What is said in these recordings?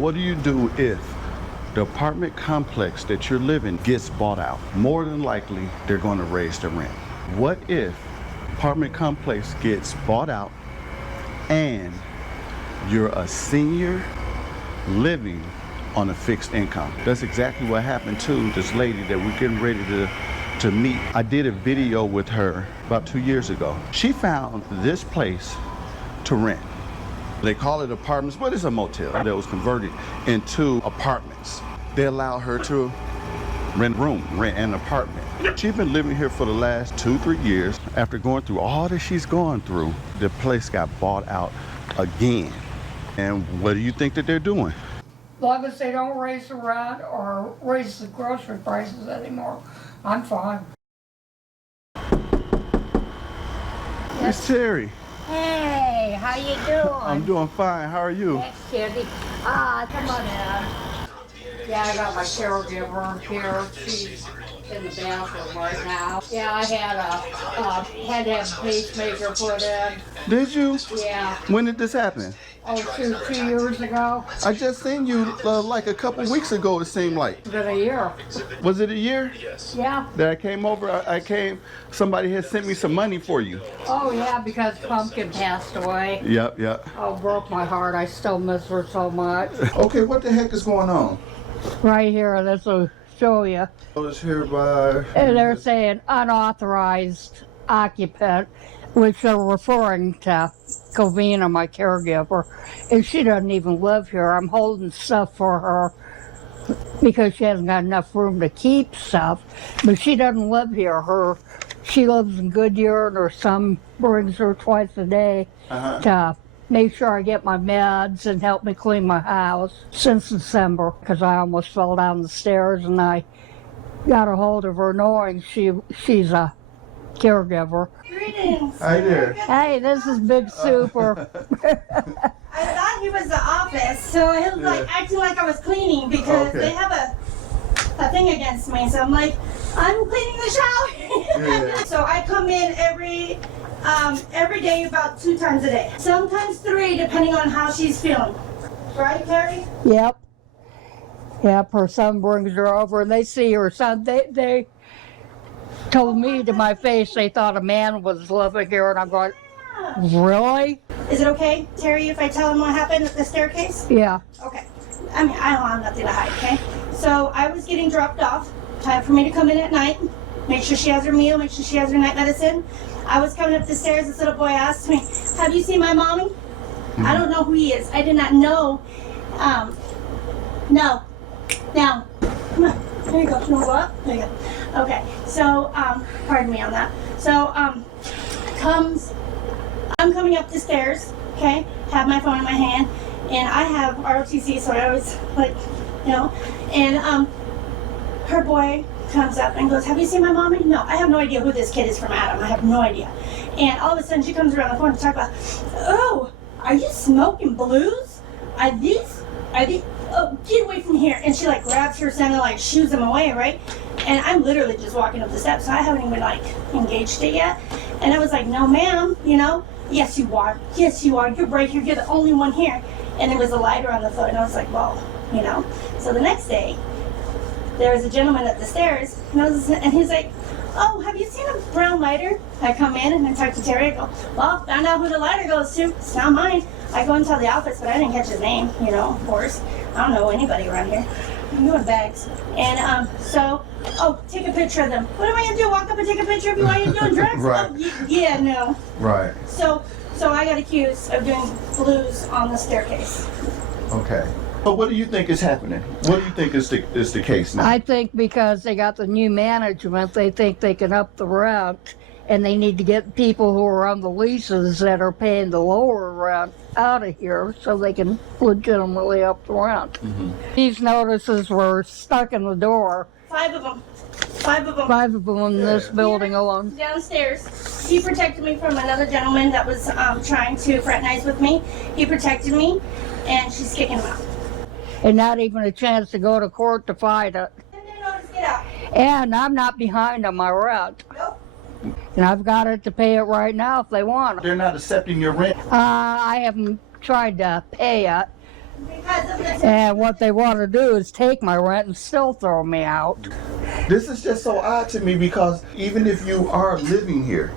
What do you do if the apartment complex that you're living gets bought out? More than likely, they're going to raise the rent. What if apartment complex gets bought out and you're a senior living on a fixed income? That's exactly what happened to this lady that we're getting ready to meet. I did a video with her about 2 years ago. She found this place to rent. They call it apartments, but it's a motel that was converted into apartments. They allow her to rent an apartment. She's been living here for the last 2-3 years. After going through all that she's gone through, the place got bought out again. And what do you think that they're doing? As long as they don't raise the rent or raise the grocery prices anymore, I'm fine. Miss Terry. Hey, how you doing? I'm doing fine. How are you? Thanks, Kitty. Come on in. Yeah, I got my caregiver here. She's in the bathroom right now. Yeah, I had to have a pacemaker put in. Did you? Yeah. When did this happen? Oh, two years ago. I just seen you like a couple weeks ago, it seemed like. It's been a year. Was it a year? Yeah. That I came over, somebody had sent me some money for you. Oh, yeah, because Pumpkin passed away. Yep. Oh, broke my heart. I still miss her so much. Okay, what the heck is going on? Right here, this will show you. Oh, it's hereby. And they're saying unauthorized occupant, which they're referring to Covina, my caregiver. And she doesn't even live here. I'm holding stuff for her because she hasn't got enough room to keep stuff. But she doesn't live here. She lives in Goodyear, and her son brings her twice a day to make sure I get my meds and help me clean my house since December, because I almost fell down the stairs and I got a hold of her knowing she's a caregiver. Greetings. Hi there. Hey, this is Big Super. I thought he was the office, so he was like acting like I was cleaning because they have a thing against me. So I'm like, I'm cleaning the shower. Yeah. So I come in every day about 2 times a day, sometimes 3 depending on how she's feeling. Right, Carrie? Yep. Her son brings her over and they see her son. They told me to my face they thought a man was living here, and I'm going, really? Is it okay, Terry, if I tell him what happened at the staircase? Yeah. Okay. I mean, I don't have nothing to hide, okay? So I was getting dropped off. Time for me to come in at night, make sure she has her meal, make sure she has her night medicine. I was coming up the stairs, this little boy asked me, have you seen my mommy? I don't know who he is. I did not know. No. Now, come on. There you go. You know what? There you go. Okay. So, pardon me on that. So, I'm coming up the stairs, okay? Have my phone in my hand, and I have ROTC, so I was like, and her boy comes up and goes, have you seen my mommy? No, I have no idea who this kid is from Adam. I have no idea. And all of a sudden she comes around the corner to talk about, oh, are you smoking blues? Are these, oh, get away from here. And she like grabs her son and like shoos him away, right? And I'm literally just walking up the steps, so I haven't even like engaged it yet. And I was like, no ma'am, yes you are. Yes you are. You're right here. You're the only one here. And there was a lighter on the foot, and I was like, well, So the next day, there was a gentleman at the stairs, and he's like, oh, have you seen a brown lighter? I come in and I talk to Terry. I go, well, found out who the lighter goes to. It's not mine. I go and tell the office, but I didn't catch his name, of course. I don't know anybody around here. I'm doing bags. And take a picture of them. What am I going to do? Walk up and take a picture of you while you're doing drugs? Right. Oh, yeah, no. Right. So I got accused of doing blues on the staircase. Okay. So what do you think is happening? What do you think is the case now? I think because they got the new management, they think they can up the rent, and they need to get people who are on the leases that are paying the lower rent out of here so they can legitimately up the rent. Mm-hmm. These notices were stuck in the door. 5 of them. 5 of them. 5 of them in this building alone. Downstairs. He protected me from another gentleman that was trying to fraternize with me. He protected me, and she's kicking him out. And not even a chance to go to court to fight it. Get out. And I'm not behind on my rent. Nope. And I've got it to pay it right now if they want it. They're not accepting your rent. I haven't tried to pay it, Because of the And what they want to do is take my rent and still throw me out. This is just so odd to me because even if you are living here,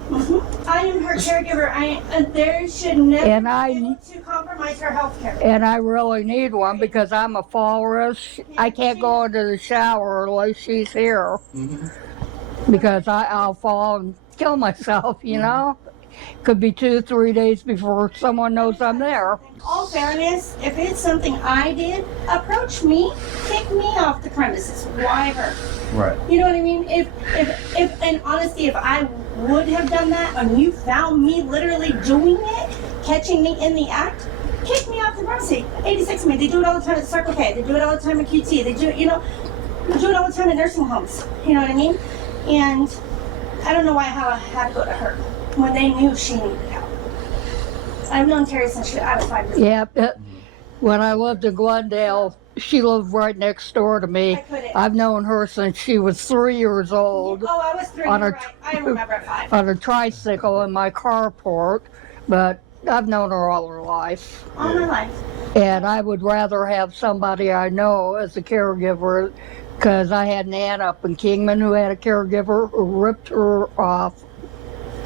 I am her caregiver. There should never And be able to compromise her health care. And I really need one because I'm a fall risk. I can't go into the shower unless she's here because I'll fall and kill myself, you know? Could be 2-3 days before someone knows I'm there. All fairness, if it's something I did, approach me, kick me off the premises. Why her? right? You know what I mean? If in honesty, if I would have done that and you found me literally doing it, catching me in the act, kick me off the premises. 86 me. They do it all the time at Circle K. They do it all the time at QT. They do it, they do it all the time in nursing homes. You know what I mean? And I don't know how I had to go to her when they knew she needed help. I've known Terry since I was 5 years old. Yeah, when I lived in Glendale, she lived right next door to me. I couldn't. I've known her since she was 3 years old Oh, I was 3. On You're a- right. I remember at 5. on a tricycle in my carport, but I've known her all her life. All my life. And I would rather have somebody I know as a caregiver because I had an aunt up in Kingman who had a caregiver who ripped her off.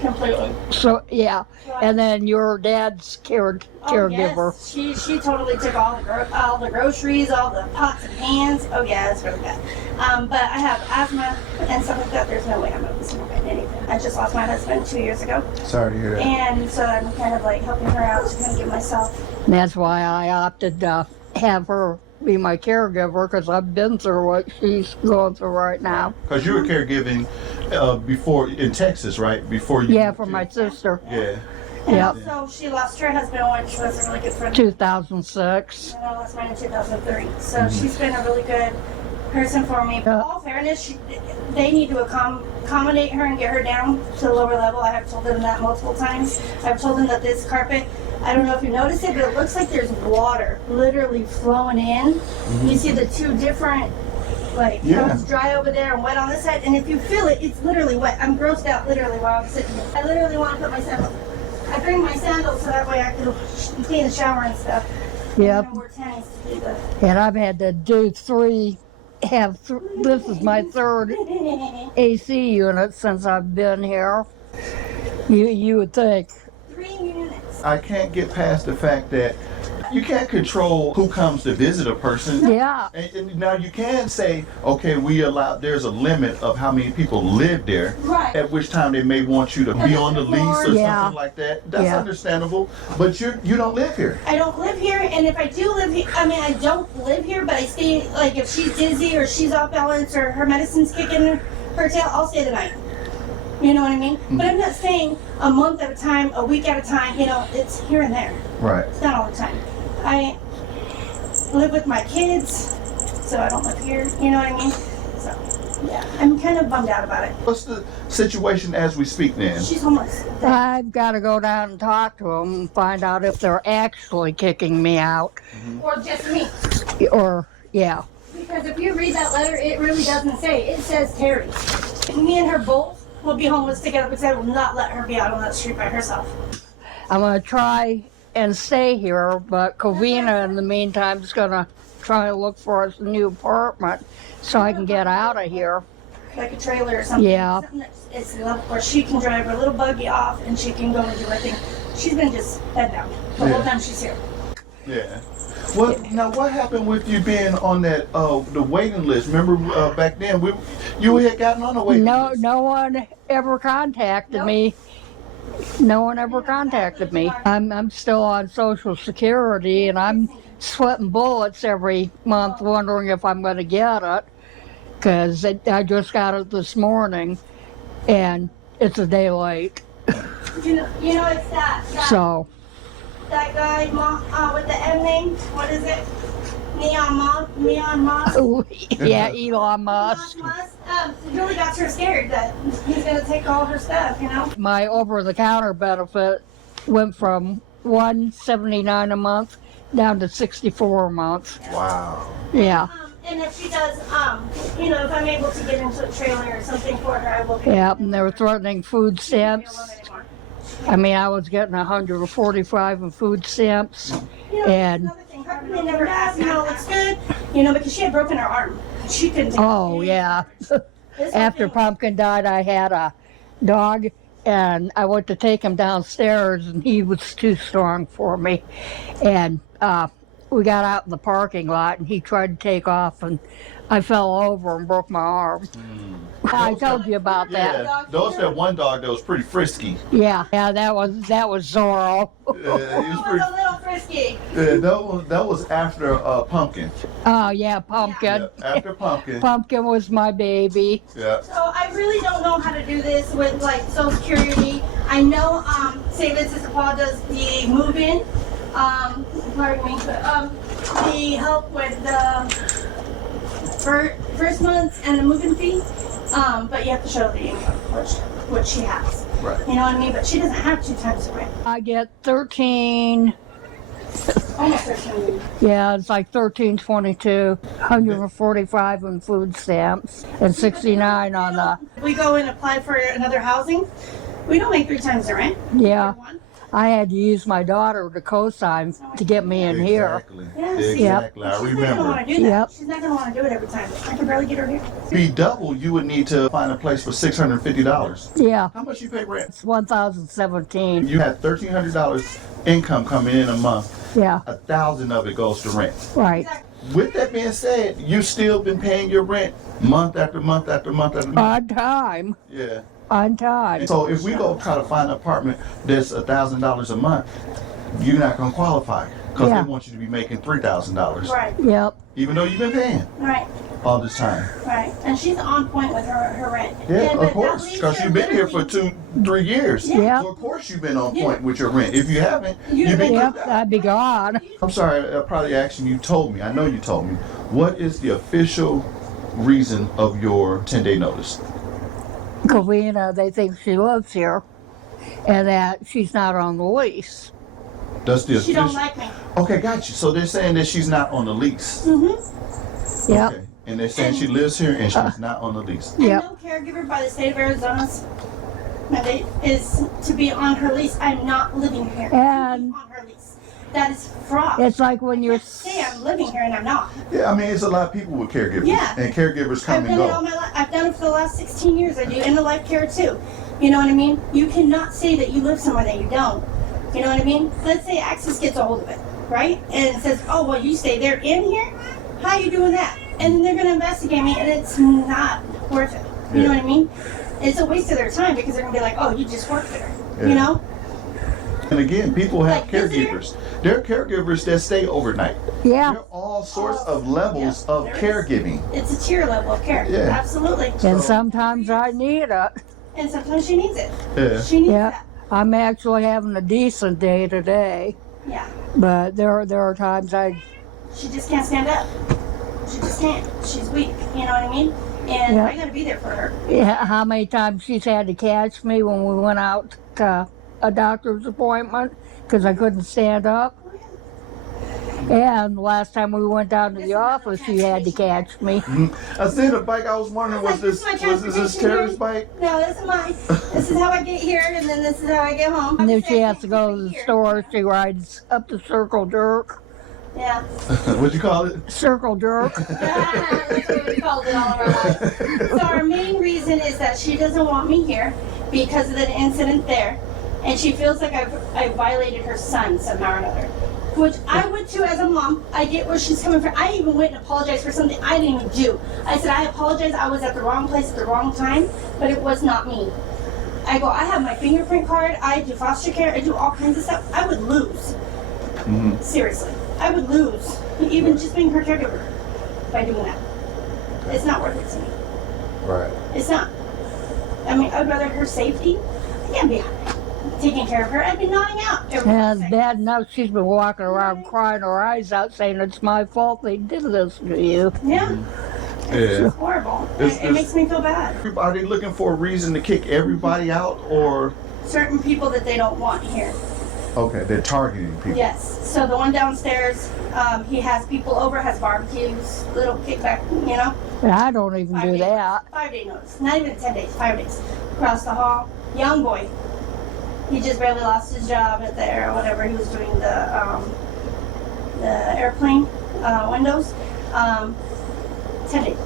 Completely. So, yeah. And then your dad's caregiver. Yes. She totally took all the groceries, all the pots and pans. Oh yeah, it's really bad. But I have asthma and stuff like that. There's no way I'm going to be smoking anything. I just lost my husband 2 years ago. Sorry to hear that. And so I'm kind of like helping her out to kind of get myself. And that's why I opted to have her be my caregiver because I've been through what she's going through right now. Because you were caregiving before in Texas, right? Before you. Yeah, for my sister. Yeah. And Yep. also she lost her husband when she was a really good friend. 2006. And I lost mine in 2003. So she's been a really good person for me. But in all fairness, they need to accommodate her and get her down to the lower level. I have told them that multiple times. I've told them that this carpet, I don't know if you noticed it, but it looks like there's water literally flowing in. You see the two different, it's dry over there and wet on this side. And if you feel it, it's literally wet. I'm grossed out literally while I'm sitting here. I literally want to put my sandals. I bring my sandals so that way I can clean the shower and stuff. Yep. And wear tennies to do the And I've had to do this is my third AC unit since I've been here. You would think. 3 units. I can't get past the fact that you can't control who comes to visit a person. Yeah. And now you can say, okay, there's a limit of how many people live there. Right. At which time they may want you to be on the lease or Yeah. something like that. That's Yeah. understandable. But you don't live here. I don't live here, and if I do live here, I don't live here, but I stay, if she's dizzy or she's off balance or her medicine's kicking her tail, I'll stay the night. You know what I mean? But I'm not staying a month at a time, a week at a time, it's here and there. Right. It's not all the time. I live with my kids, so I don't live here, you know what I mean? So, yeah, I'm kind of bummed out about it. What's the situation as we speak then? She's homeless. I've got to go down and talk to them and find out if they're actually kicking me out. Or just me. Or, yeah. Because if you read that letter, it really doesn't say. It says Terry. Me and her both will be homeless together because I will not let her be out on that street by herself. I'm going to try and stay here, but Covina in the meantime is going to try to look for us a new apartment so I can get out of here. Like a trailer or something. Yeah. Something that's level where she can drive her little buggy off and she can go and do her thing. She's been just bed down the whole time she's here. Yeah. Well, now what happened with you being on that the waiting list? Remember back then you had gotten on the waiting list. No one ever contacted me. No one ever contacted me. I'm still on Social Security and I'm sweating bullets every month wondering if I'm going to get it because I just got it this morning and it's a day late. You know it's that guy with the M name. What is it? Neon Musk. Yeah, Elon Musk. Really got her scared that he's going to take all her stuff, My over-the-counter benefit went from $179 a month down to $64 a month. Wow. Yeah. And if she does, if I'm able to get into a trailer or something for her, I will. Yeah, and they were threatening food stamps. I mean, I was getting 145 in food stamps, You know, and another thing, her family never asked me how it looks good, you know, because she had broken her arm. She couldn't take oh it. yeah. This whole After thing- Pumpkin died, I had a dog, and I went to take him downstairs, and he was too strong for me. And we got out in the parking lot, and he tried to take off, and I fell over and broke my arm. I told you about that. Yeah, those that one dog that was pretty frisky. Yeah, that was Zorro. Yeah, he was It pretty. was a little frisky. Yeah, that was after Pumpkin. Oh yeah, Pumpkin. Yeah, after Pumpkin. Pumpkin was my baby. Yeah. So I really don't know how to do this with like Social Security. I know St. Vincent de Paul does the move-in. Pardon me, but the help with the first month and the move-in fee. But you have to show the income, which she has. Right. You know what I mean? But she doesn't have 2 times the rent. I get 13. Almost 13. Yeah, it's like 13.22, 145 in food stamps, and 69 on the. We go and apply for another housing. We don't make 3 times the rent. Yeah, One. I had to use my daughter to co-sign to get me in here. Exactly. Yeah, see? Exactly. I She's not gonna remember. want to do that. Yep. She's not gonna want to do it every time. I can barely get her here. Be double, you would need to find a place for $650. Yeah, How much you pay rent? it's 1,017. You had $1,300 income coming in a month. Yeah, 1,000 of it goes to rent. right. With that being said, you still been paying your rent month after month after month after month. On time. Yeah. On time. So if we go try to find an apartment that's $1,000 a month, you're not gonna qualify because Yeah. they want you to be making $3,000, Right, Yep. even though you've been paying right, all this time. right. And she's on point with her rent. Yeah, And of that course, leaves because her you've been here for literally- 2-3 years. Yeah. So of course you've been on point with your rent. If you haven't, You've you've been. been- Yep, I'd be gone. I'm sorry, I probably asked you. You told me. I know you told me. What is the official reason of your 10-day notice? Covina, they think she lives here, and that she's not on the lease. That's the She official. don't like me. Okay, got you. So they're saying that she's not on the lease. Yep. Okay. And they're saying she lives here and she's not on the lease. Yep. And no caregiver by the state of Arizona's mandate is to be on her lease. I'm not living here. And- To be on her lease. That is fraud. It's like when I you're. can't say I'm living here and I'm not. Yeah, I mean, it's a lot of people with caregivers. Yeah. And caregivers come I've and done it all go. my life. I've done it for the last 16 years. I do end of life care too. You know what I mean? You cannot say that you live somewhere that you don't. You know what I mean? Let's say Access gets a hold of it, right? And it says, oh, well, you stay there in here? How you doing that? And then they're going to investigate me and it's not worth it. You know Yeah. what I mean? It's a waste of their time because they're going to be like, oh, you just work there. Yeah. You know? And again, people have Like visitor? caregivers. There are caregivers that stay overnight. Yeah. There are all sorts of levels Yeah, of there is. caregiving. It's a tier level of care. Yeah. Absolutely. And sometimes I need it. And sometimes she needs it. Yeah. She needs Yeah. that. I'm actually having a decent day today, Yeah. but there are times She just can't stand up. She just can't. She's weak. You know what I mean? And Yeah. I gotta be there for her. yeah, how many times she's had to catch me when we went out to a doctor's appointment because I couldn't stand up. And the last time we went down to the office, she had to catch me. I seen a bike. I was wondering, was this Tara's bike? No, this is mine. This is how I get here, and then this is how I get home. And if she has to go to the store, she rides up the Circle Jerk. Yeah. What'd you call it? Circle Jerk. That's what we called it all of our lives. So our main reason is that she doesn't want me here because of the incident there, and she feels like I violated her son somehow or another. Which I would too as a mom. I get where she's coming from. I even went and apologized for something I didn't even do. I said, I apologize, I was at the wrong place at the wrong time, but it was not me. I go, I have my fingerprint card, I do foster care, I do all kinds of stuff. I would lose. Seriously. I would lose. Even just being her caregiver by doing that. It's not worth it to me. Right. It's not. I mean, I'd rather her safety. I can't be taking care of her. I'd be nodding out every And second. bad enough, she's been walking around crying her eyes out saying it's my fault they did this to you. Yeah. Yeah. It's horrible. It's- It makes me feel bad. Are they looking for a reason to kick everybody out, or Certain people that they don't want here. okay, they're targeting people? Yes. So the one downstairs, he has people over, has barbecues, little kickback, you know. And I don't even 5 do days. that. 5 day notice. Not even 10 days, 5 days. Across the hall, young boy. He just barely lost his job at there or whatever. He was doing the airplane windows. Tenant.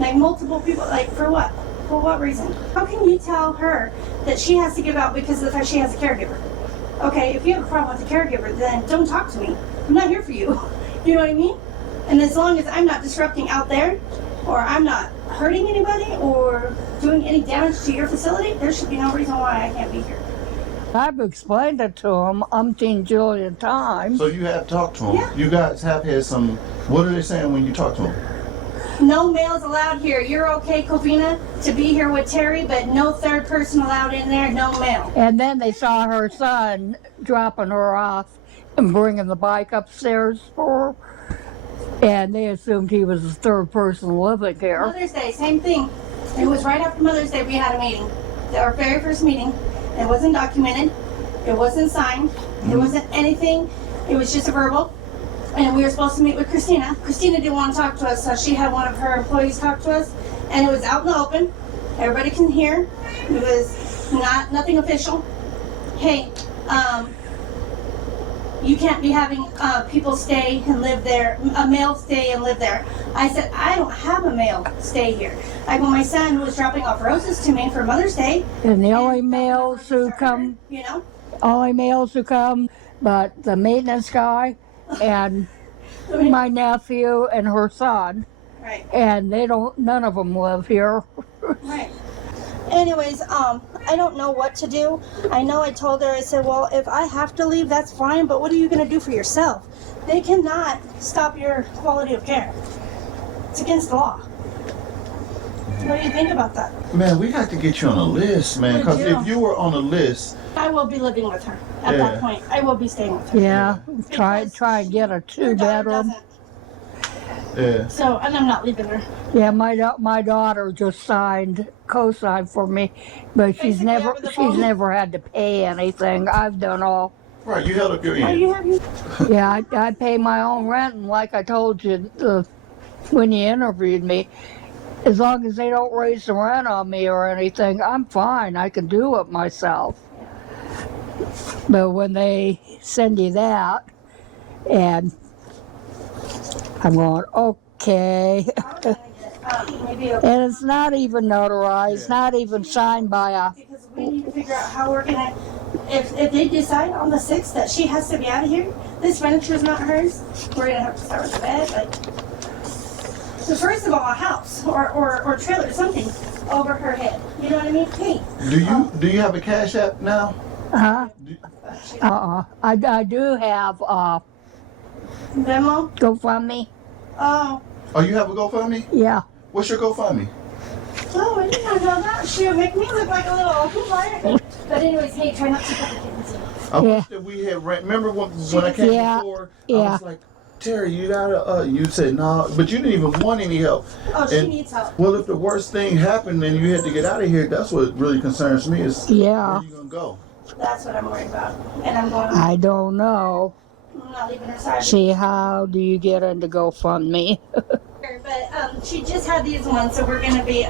Like multiple people. Like for what? For what reason? How can you tell her that she has to give out because of the fact she has a caregiver? Okay, if you have a problem with the caregiver, then don't talk to me. I'm not here for you. You know what I mean? And as long as I'm not disrupting out there, or I'm not hurting anybody, or doing any damage to your facility, there should be no reason why I can't be here. I've explained it to him umpteen jillion times. So you have talked to him? Yeah. You guys have had some, what are they saying when you talk to him? No males allowed here. You're okay, Covina, to be here with Terry, but no third person allowed in there, no male. And then they saw her son dropping her off and bringing the bike upstairs for her. And they assumed he was the third person living here. Mother's Day, same thing. It was right after Mother's Day we had a meeting. Our very first meeting. It wasn't documented. It wasn't signed. It wasn't anything. It was just a verbal. And we were supposed to meet with Christina. Christina didn't want to talk to us, so she had one of her employees talk to us. And it was out in the open. Everybody can hear. It was nothing official. Hey, you can't be having people stay and live there, a male stay and live there. I said, I don't have a male stay here. Like when my son was dropping off roses to me for Mother's Day. And the only males who come, you know? only males who come, but the maintenance guy and my nephew and her son. Right. And they don't, none of them live here. Right. Anyways, I don't know what to do. I know I told her, I said, well, if I have to leave, that's fine, but what are you going to do for yourself? They cannot stop your quality of care. It's against the law. What do you think about that? Man, we got to get you on a list, man, because We do. if you were on a list, I will be living with her at Yeah. that point. I will be staying with her. Yeah, try and get a Her daughter two-bedroom. doesn't. yeah. So, and I'm not leaving her. Yeah, my daughter just co-signed for me, but she's Basically over the phone? never had to pay anything. I've done all. Right, you held up your Are end. you happy? Yeah, I pay my own rent, and like I told you when you interviewed me, as long as they don't raise the rent on me or anything, I'm fine. I can do it myself. But when they send you that, and I'm going, okay. Maybe a, And it's not even notarized, not even signed by a, because we need to figure out how we're gonna. If they decide on the 6th that she has to be out of here, this furniture is not hers. We're gonna have to start with the bed, like. So first of all, a house or trailer, something over her head. You know what I mean? Hey. Do you have a Cash App now? huh? I do have Venmo? GoFundMe. Oh. Oh, you have a GoFundMe? Yeah. What's your GoFundMe? Oh, I did not know that. She'll make me look like a little liar. But anyways, hey, try not to put the kids in. I Yeah. wish that we had remember when I came Yeah. before, I Yeah. was like, Terry, you gotta, you said no, but you didn't even want any help. Oh, she And- needs help. Well, if the worst thing happened and you had to get out of here, that's what really concerns me is Yeah. where you gonna go? That's what I'm worried about. And I'm going, I don't know. I'm not leaving her side. See, how do you get into GoFundMe? But she just had these ones, so we're gonna be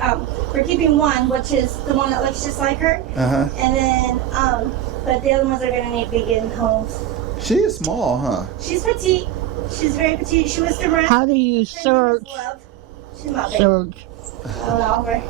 we're keeping one, which is the one that looks just like her, Uh-huh. and then but the other ones are gonna need big in homes. She is small, huh? She's petite. She's very petite. She was the rent. How do you Her name is search? Love. She's not big. Search. Over.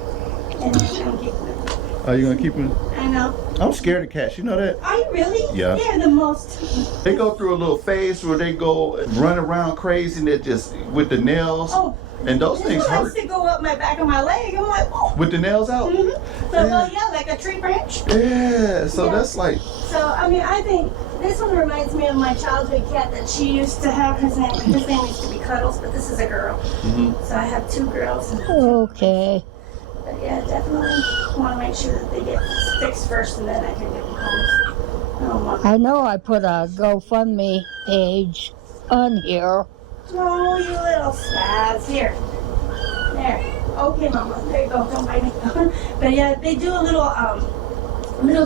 And then I'm keeping her. Are you gonna keep them? I know. I'm scared of cats. You know that? Are you really? Yeah. They're the most. They go through a little phase where they go and run around crazy and they're just with the nails. Oh. And those This things one has hurt. to go up my back of my leg. I'm like, oh. With the nails out? Mm-hmm. So, Yeah. yeah, like a tree branch. Yeah, so Yeah. that's like, So, I mean, I think this one reminds me of my childhood cat that she used to have. His name used to be Cuddles, but this is a girl. So I have two girls. Okay. But yeah, definitely want to make sure that they get fixed first and then I can get them home. I know I put a GoFundMe page on here. Oh, you little spaz. Here. There. Okay, Mama. There you go. Don't bite me. But yeah, they do a little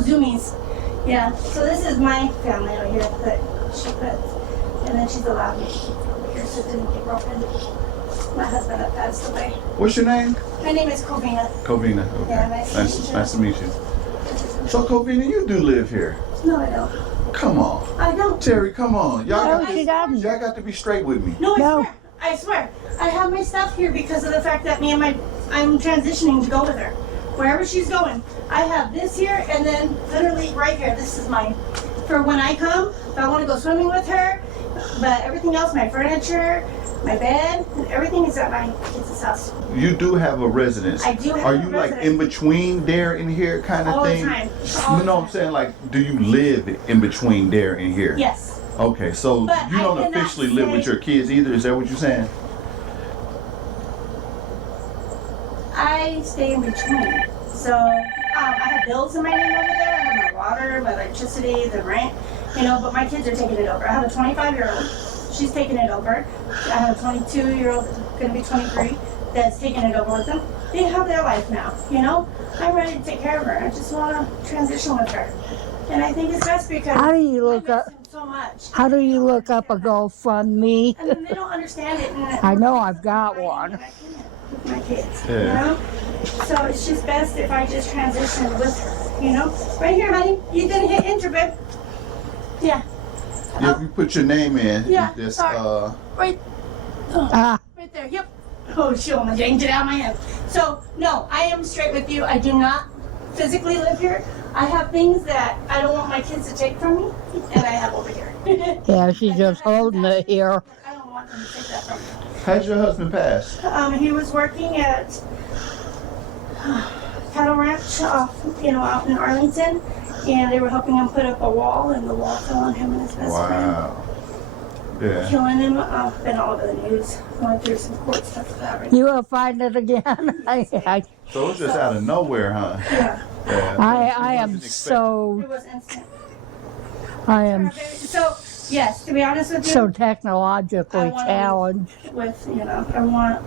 zoomies. Yeah. So this is my family over here that she puts. And then she's allowed me to keep it over here so it didn't get broken. My husband had passed away. what's your name? My name is Covina. Covina. Okay. Yeah, nice to meet you. Nice to meet you. This is So, Covina, you do live here. No, I don't. Come on. I don't. Terry, come on. No, she doesn't. Y'all got to be straight with me. No, I No. swear. I swear. I have my stuff here because of the fact that I'm transitioning to go with her. Wherever she's going. I have this here and then literally right here. This is mine. For when I come, if I want to go swimming with her. But everything else, my furniture, my bed, everything is at my kids' house. You do have a residence. I do have Are a you like residence. in between there and here kind of All thing? the time. You know what I'm saying? Like, do you live in between there and here? Yes. Okay, so But you I don't cannot officially live with say- your kids either, is that what you're saying? I stay in between. So I have bills in my name over there. I have my water, my electricity, the rent, but my kids are taking it over. I have a 25-year-old. She's taking it over. I have a 22-year-old, going to be 23, that's taking it over with them. They have their life now, I'm ready to take care of her. I just want to transition with her. And I think it's best because How do you look I up? miss them so much. How do you look up a GoFundMe? And then they don't understand it. And I know I've got one. I can't with my kids, Yeah. So it's just best if I just transition with her, Right here, honey. You didn't hit enter, babe. Yeah. Yeah, if you put your name in, Yeah, this, sorry. Right. Ah, Right there. Yep. Oh, she almost yanked it out of my hand. So no, I am straight with you. I do not physically live here. I have things that I don't want my kids to take from me, and I have over here. yeah, she's just holding it here. I don't want them to take that from me. how'd your husband pass? He was working at cattle ranch out in Arlington, and they were helping him put up a wall, and the wall fell on him and his best friend, Wow. Yeah. killing him. Been all over the news, going through some court stuff with that right now. You will find it again. So it's just out of nowhere, huh? Yeah, Yeah. I am it so, was instant. I am So yes, to be honest with you, so technologically I wanna- challenged. with I want.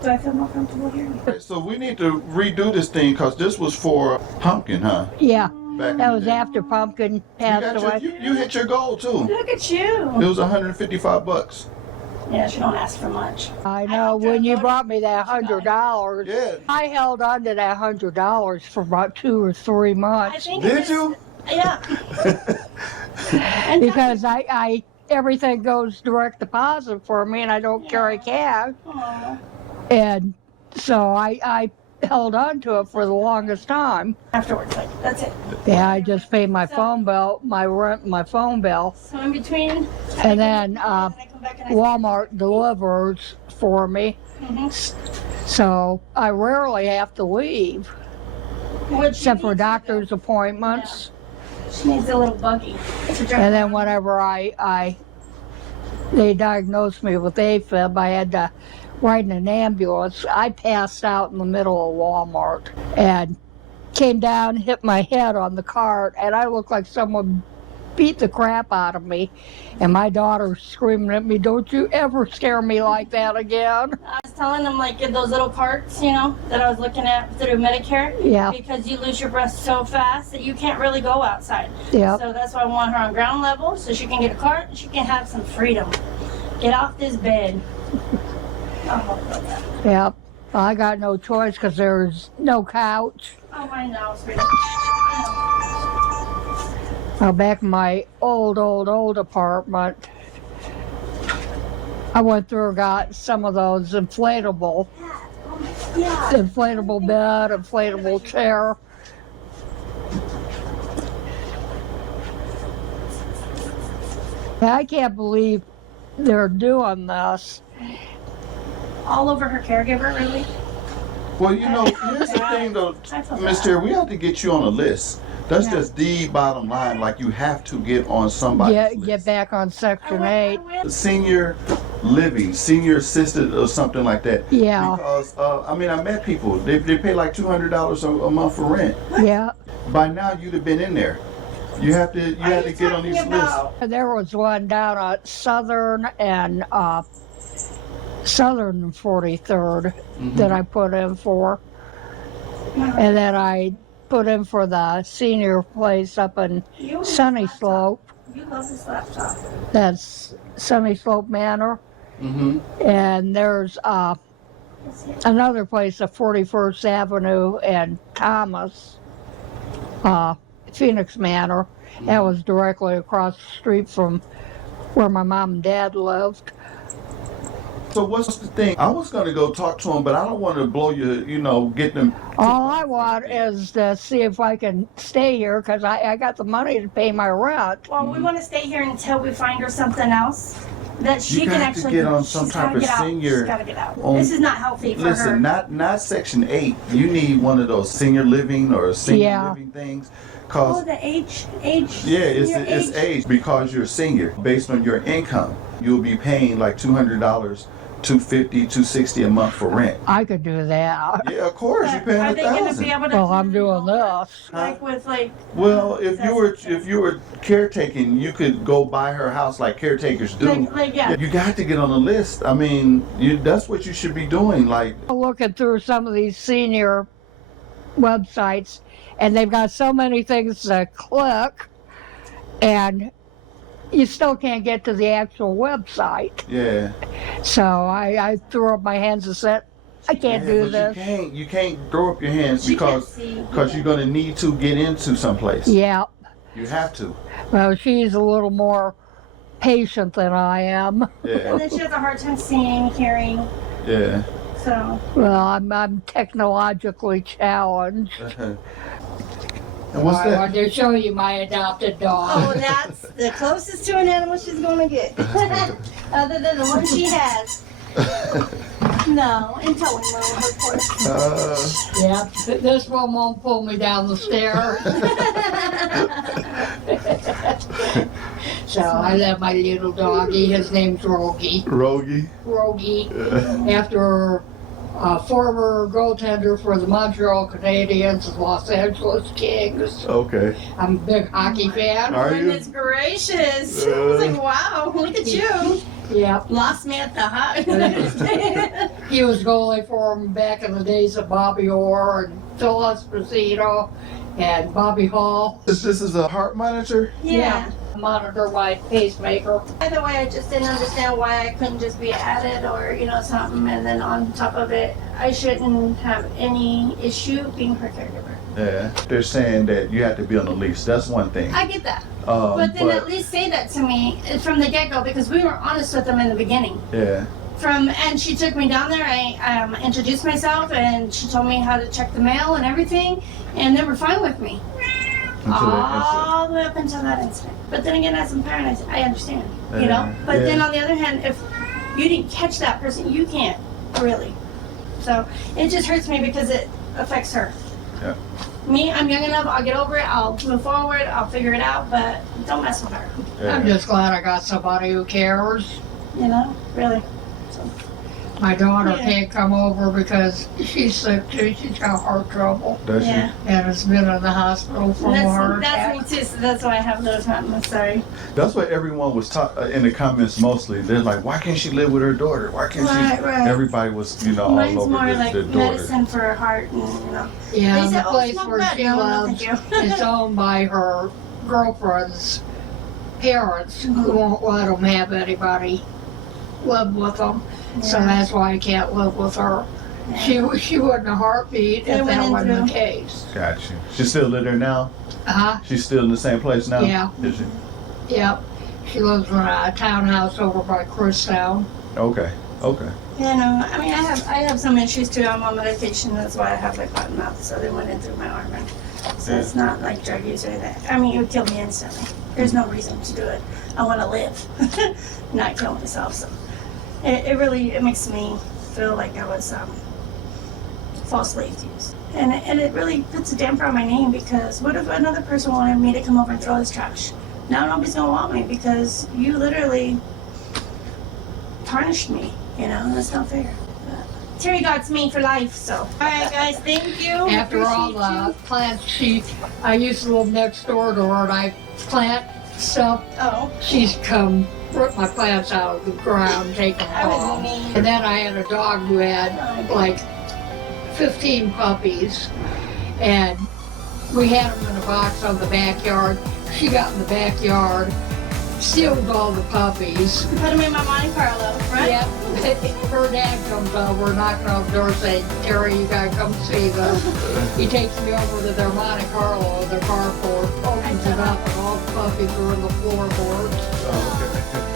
Do I feel more comfortable here? So we need to redo this thing because this was for Pumpkin, huh? Yeah, Back in that the was day. after Pumpkin You, passed got away. you hit your goal too. Look at It you. was $155. Yeah, she don't ask for much. I know, when you brought me that $100, Yeah. I held on to that $100 for about 2 or 3 I months think. Did it's- you? Yeah. And because I everything goes direct deposit for me and I don't carry cash. Aw. And so I held on to it for the longest time. Afterwards, that's it. Yeah, I just paid my phone bill, my rent, my phone bill, So in between. and then I come back and I. Walmart delivers for me. Mhm. So I rarely have to leave, What she except for needs to doctor's appointments. do- She needs a little buggy to drive. And then whenever they diagnosed me with AFib, I had to ride in an ambulance. I passed out in the middle of Walmart and came down, hit my head on the cart, and I looked like someone beat the crap out of me. And my daughter screaming at me, "Don't you ever scare me like that again." I was telling them get those little carts, that I was looking at through Medicare. Yeah, Because you lose your breath so fast that you can't really go outside. yeah. So that's why I want her on ground level so she can get a cart and she can have some freedom. Get off this bed. Oh, Yeah, I got no choice because there's no couch. I know, sweetie. Back in my old apartment, I went through and got some of those inflatable Yeah. bed, inflatable chair. I can't believe they're doing this. All over her caregiver, really? Well, here's the thing though, I feel Miss bad. Terry, we have to get you on a list. That's Yeah. just the bottom line. Like you have to get on somebody's list. Get back on Section 8. Senior living, senior assisted or something like that. Yeah, Because I met people. They pay like $200 a month for rent. yeah. By now you'd have been in there. You have to get on these lists. There was one down at Southern and 43rd that I put in for. And then I put in for the senior place up in Sunny Slope. You love this laptop. That's Sunny Slope Manor. Mm-hmm. And there's another place at 41st Avenue and Thomas, Phoenix Manor. That was directly across the street from where my mom and dad lived. So what's the thing? I was going to go talk to them, but I don't want to blow get them. All I want is to see if I can stay here because I got the money to pay my rent. Well, we want to stay here until we find her something else that she can actually get on some type of senior. She's got to get out. This is not healthy for her. Listen, not Section 8. You need one of those senior living or senior living things. Oh, the age. Yeah, it's age because you're a senior. Based on your income, you'll be paying like $200, $250, $260 a month for rent. I could do that. Yeah, of course. You're paying Are they going to be $1,000. able to? Well, I'm doing this. Like with like. Well, if you were caretaking, you could go by her house like caretakers do. Yeah. You got to get on the list. I mean, that's what you should be doing. Like Looking through some of these senior websites, and they've got so many things to click, and you still can't get to the actual website. Yeah. So I threw up my hands and said, I can't do this. You can't throw up your hands because you're going to need to get into someplace. Yeah. You have to. Well, she's a little more patient than I am. Yeah. And then she has a hard time seeing, hearing. Yeah. So. Well, I'm technologically challenged. And what's I that? wanted to show you my adopted dog. Oh, that's the closest to an animal she's going to get. Other than the one she has. No, in towing mode, of course. Yeah, this one won't pull me down the stairs. So I love my little doggy. His name's Rogie. Rogie. After a former goaltender for the Montreal Canadiens and Los Angeles Kings. Okay. I'm a big hockey fan. Are you? Goodness gracious. I was like, wow, look at you. Yep. Lost me at the hut. He was goalie for him back in the days of Bobby Orr and Phil Esposito and Bobby Hall. This is a heart monitor? Yeah. Monitor my pacemaker. By the way, I just didn't understand why I couldn't just be added or, something. And then on top of it, I shouldn't have any issue being her caregiver. Yeah. They're saying that you have to be on the lease. That's one thing. I get that. But then at least say that to me from the get-go because we were honest with them in the beginning. Yeah. And she took me down there. I introduced myself and she told me how to check the mail and everything. And they were fine with me. All the way up until that incident. But then again, as a parent, I understand, But then on the other hand, if you didn't catch that person, you can't really. So it just hurts me because it affects her. Yeah. Me, I'm young enough, I'll get over it, I'll move forward, I'll figure it out, but don't mess with her. Yeah. I'm just glad I got somebody who cares. Really. My daughter can't come over because she's sick too. She's got heart trouble. Does she? And has been in the hospital for a heart attack. That's me too, so that's why I have those I'm sorry. That's what everyone was in the comments mostly. They're like, why can't she live with her daughter? Why can't she? Right. Everybody was, Mine's all over more like the daughter. medicine for her heart and, Yeah, They the said, place smoke where that. she No, lives thank you. is owned by her girlfriend's parents who won't let them have anybody live with them. So that's why I can't live with her. Yeah. She wouldn't a heartbeat if that wasn't the case. Got you. She still live there now? Uh-huh. She's still in the same place now? Yeah. Is she? Yep. She lives in a townhouse over by Christown. Okay. Yeah, no, I mean, I have some issues too. I'm on medication. That's why I have like cotton mouth. So they went in through my arm. So it's not like drug use or anything. I mean, it would kill me instantly. There's no reason to do it. I want to live, not kill myself. So it makes me feel like I was falsely accused. And it really puts a damper on my name because what if another person wanted me to come over and throw his trash? Now nobody's going to want me because you literally tarnished me, that's not fair. Terry God's me for life, so. All right, guys, thank you. After all the plants, I used to live next door to her and I plant stuff. Oh. She's come rip my plants out of the ground, take them I was home. mean. And then I had a dog who had like 15 puppies and we had them in a box on the backyard. She got in the backyard, sealed all the puppies. Put them in my Monte Carlo, right? Yeah, Her dad comes over, knocking on the door saying, Terry, you gotta come see us. He takes me over to their Monte Carlo, their carport, opens it up, and all the puppies are in the floorboards. Oh, okay.